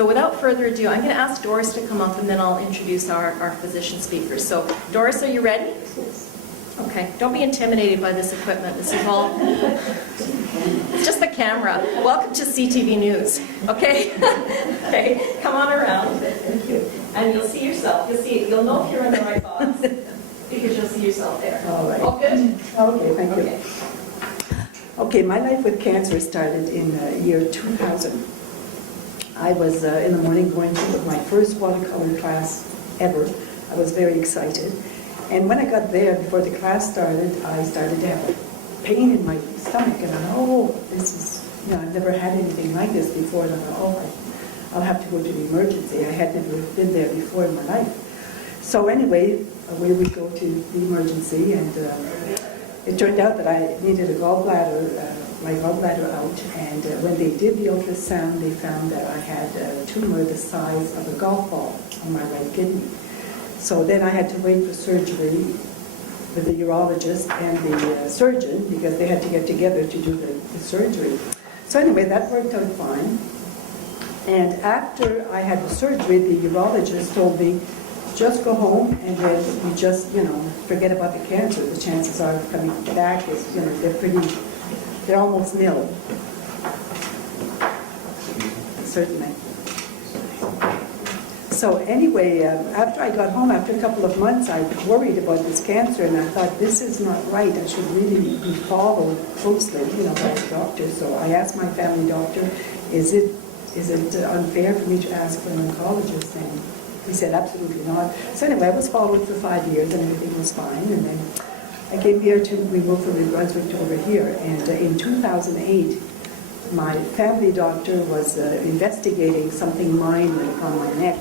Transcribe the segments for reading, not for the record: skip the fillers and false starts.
So without further ado, I'm going to ask Doris to come up, and then I'll introduce our physician speakers. So Doris, are you ready? Okay, don't be intimidated by this equipment. This is all, it's just the camera. Welcome to CTV News, okay? Okay, come on around. Thank you. And you'll see yourself. You'll know if you're in the right box because you'll see yourself there. All right. All good? Okay, thank you. Okay, my life with cancer started in year 2000. I was in the morning going to my first watercolor class ever. I was very excited. And when I got there, before the class started, I started to have a pain in my stomach. And I thought, oh, this is, I've never had anything like this before. And I thought, oh, I'll have to go to the emergency. I had never been there before in my life. So anyway, away we go to the emergency. And it turned out that I needed a gallbladder, my gallbladder out. And when they did the ultrasound, they found that I had a tumor the size of a golf ball on my right kidney. So then I had to wait for surgery with the urologist and the surgeon because they had to get together to do the surgery. So anyway, that worked out fine. And after I had the surgery, the urologist told me, just go home and then you just, forget about the cancer. The chances are of coming back is, they're almost nil. Certainly. So anyway, after I got home, after a couple of months, I worried about this cancer, and I thought, this is not right. I should really be followed closely, by the doctor. So I asked my family doctor, is it unfair for me to ask for an oncologist? And he said, absolutely not. So anyway, I was followed for 5 years, and everything was fine. And then I came here we moved from New Brunswick to over here. And in 2008, my family doctor was investigating something minor on my neck.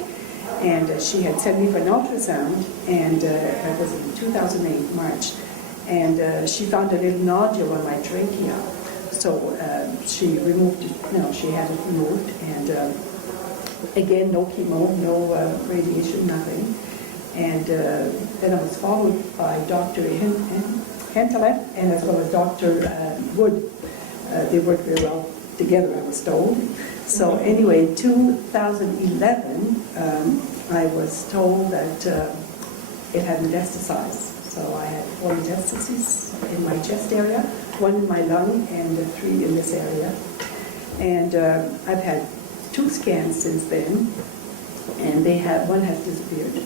And she had sent me for an ultrasound, and that was in 2008, March. And she found a little nodule on my trachea. So she removed it, she had it removed. And again, no chemo, no radiation, nothing. And then I was followed by Dr. Hentelet and as well as Dr. Wood. They worked very well together, I was told. So anyway, in 2011, I was told that it had metastasized. So I had 4 metastases in my chest area, 1 in my lung, and 3 in this area. And I've had 2 scans since then, and one has disappeared,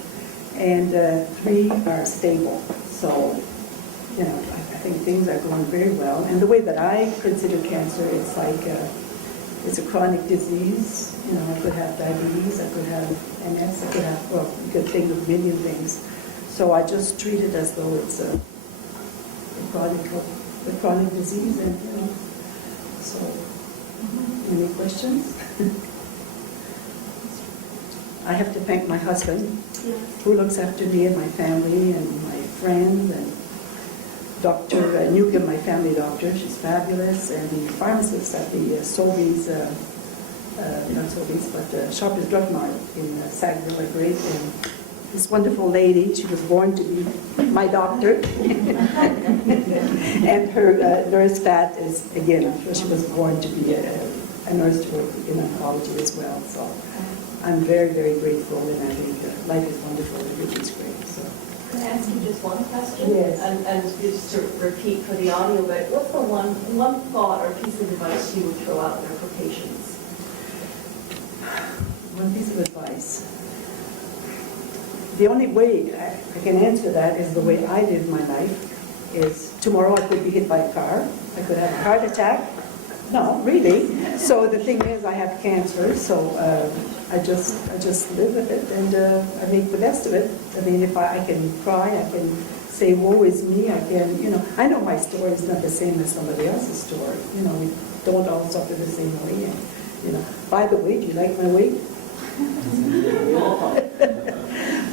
and 3 are stable. So, I think things are going very well. And the way that I consider cancer, it's like it's a chronic disease. I could have diabetes, I could have MS, I could have, you could think of a million things. So I just treat it as though it's a chronic disease. And, so, any questions? I have to thank my husband, who looks after me and my family and my friends, and Dr. Newcomb, my family doctor, she's fabulous, and the pharmacist at the Sobeys, not Sobeys, but Shoppers Drug Mart in Sackville, are great. And this wonderful lady, she was born to be my doctor. And her nurse Pat is, again, I'm sure she was born to be a nurse to work in oncology as well. So I'm very, very grateful, and I think life is wonderful, everything's great. So. Can I ask you just one question? Yes. And just to repeat for the audio, but what's the one thought or piece of advice you would throw out there for patients? One piece of advice. The only way I can answer that is the way I live my life. Is tomorrow I could be hit by a car. I could have a heart attack. No, really. So the thing is, I have cancer, so I just live with it, and I make the best of it. I mean, if I can cry, I can say, woe is me. I can, I know my story is not the same as somebody else's story. We don't all suffer the same way. And, by the way, do you like my wig?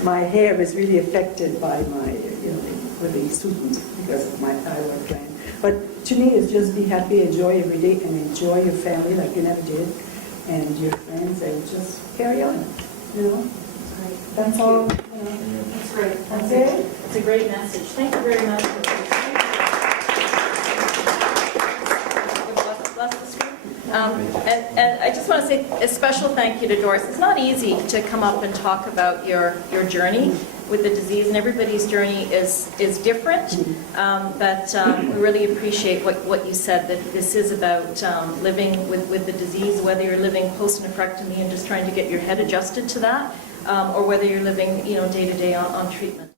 My hair is really affected by my, with the students because of my thyroid gland. But to me, it's just be happy, enjoy every day, and enjoy your family like you never did, and your friends, and just carry on. That's all. That's great. That's it. It's a great message. Thank you very much. Bless the screen. And I just want to say a special thank you to Doris. It's not easy to come up and talk about your journey with the disease, and everybody's journey is different, but we really appreciate what you said, that this is about living with the disease, whether you're living post-nephrectomy and just trying to get your head adjusted to that, or whether you're living, day to day on treatment.